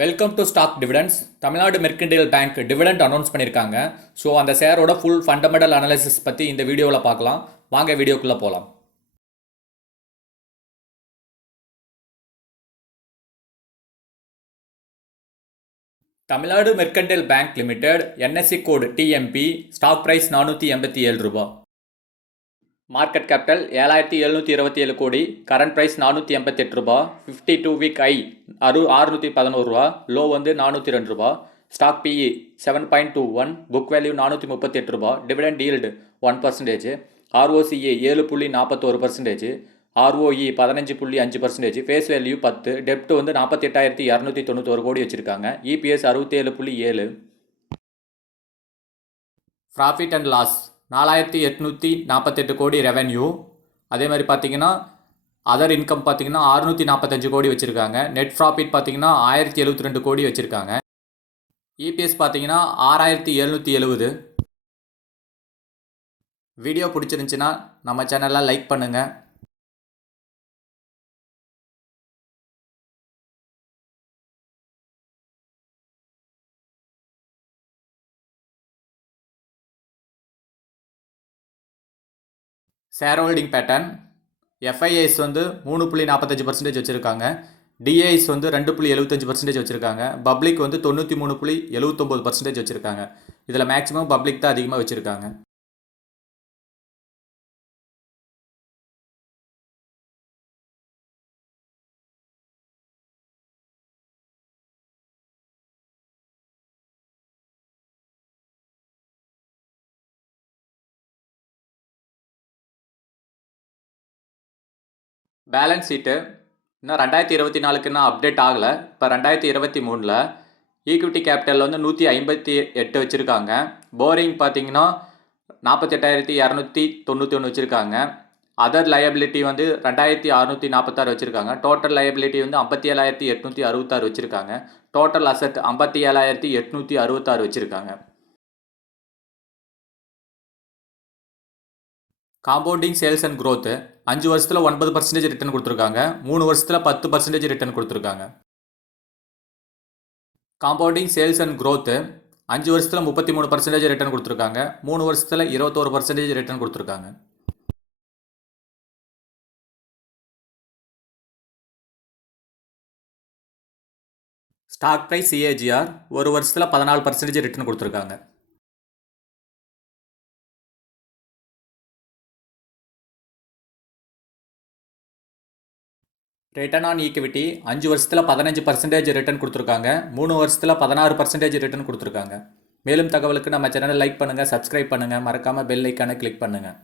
Welcome to stock dividends. Tamil Nadu mercantile bank dividend announce பண்ணியிருக்காங்க. So அந்த ஷேரோட ஃபுல் ஃபண்டமெண்டல் அனாலிசிஸ் பற்றி இந்த வீடியோவில் பார்க்கலாம். வாங்க வீடியோக்குள்ளே போகலாம். Tamil Nadu mercantile bank limited, NSE கோடு TMP, ஸ்டாக் பிரைஸ் 487 ரூபாய். மார்க்கெட் கேபிட்டல் 7727 கோடி, கரண்ட் பிரைஸ் 488 ரூபாய். 52 வீக் ஐ 611 ரூபா, லோ வந்து 402 ரூபா. ஸ்டாக் PE 7.21, புக் வேல்யூ 438 ரூபா. Dividend yield 1%, ROCE 7.41%, ROE 15.5%, face value 10, டெப்ட் வந்து 48,291 கோடி வச்சுருக்காங்க. EPS 67.7. ப்ராஃபிட் அண்ட் லாஸ் 4,848 கோடி ரெவென்யூ. அதே மாதிரி பார்த்தீங்கன்னா அதர் இன்கம் பார்த்தீங்கன்னா 645 கோடி வச்சுருக்காங்க. நெட் ப்ராஃபிட் பார்த்தீங்கன்னா 1072 கோடி வச்சுருக்காங்க. EPS பார்த்தீங்கன்னா 6,770. வீடியோ பிடிச்சிருந்துச்சின்னா நம்ம சேனலை லைக் பண்ணுங்கள். ஷேர் ஹோல்டிங் பேட்டர்ன், FIIs வந்து 3.45% வச்சுருக்காங்க. DIs வந்து 2.75% வச்சுருக்காங்க. பப்ளிக் வந்து 93.79% வச்சுருக்காங்க. இதில் மேக்ஸிமம் பப்ளிக் தான் அதிகமாக வச்சுருக்காங்க. பேலன்ஸ் ஷீட்டு இன்னும் 2024க்கு இன்னும் அப்டேட் ஆகலை. இப்போ 2023ல் ஈக்விட்டி கேபிட்டல் வந்து 158 வச்சுருக்காங்க. போரிங் பார்த்தீங்கன்னா 48,291 வச்சுருக்காங்க. அதர் லயபிலிட்டி வந்து 2,646 வச்சுருக்காங்க. டோட்டல் லயபிலிட்டி வந்து 57,866 வச்சுருக்காங்க. டோட்டல் அசட் 57,866 வச்சுருக்காங்க. காம்பவுண்டிங் சேல்ஸ் அண்ட் க்ரோத் 5 வருஷத்தில் 9% ரிட்டர்ன் கொடுத்துருக்காங்க. 3 வருஷத்தில் 10% ரிட்டர்ன் கொடுத்துருக்காங்க. காம்பவுண்டிங் சேல்ஸ் அண்ட் க்ரோத் 5 வருஷத்தில் 33% ரிட்டர்ன் கொடுத்துருக்காங்க. 3 வருஷத்தில் 21% ரிட்டர்ன் கொடுத்துருக்காங்க. ஸ்டாக் பிரைஸ் CAGR 1 வருஷத்தில் 14% ரிட்டர்ன் கொடுத்துருக்காங்க. ரிட்டர்ன் ஆன் ஈக்விட்டி 5 வருஷத்தில் 15% ரிட்டர்ன் கொடுத்துருக்காங்க. 3 வருஷத்தில் 16% ரிட்டர்ன் கொடுத்துருக்காங்க. மேலும் தகவலுக்கு நம்ம சேனலை லைக் பண்ணுங்கள், சப்ஸ்கிரைப் பண்ணுங்கள், மறக்காமல் பெல் ஐக்கானை கிளிக் பண்ணுங்கள்.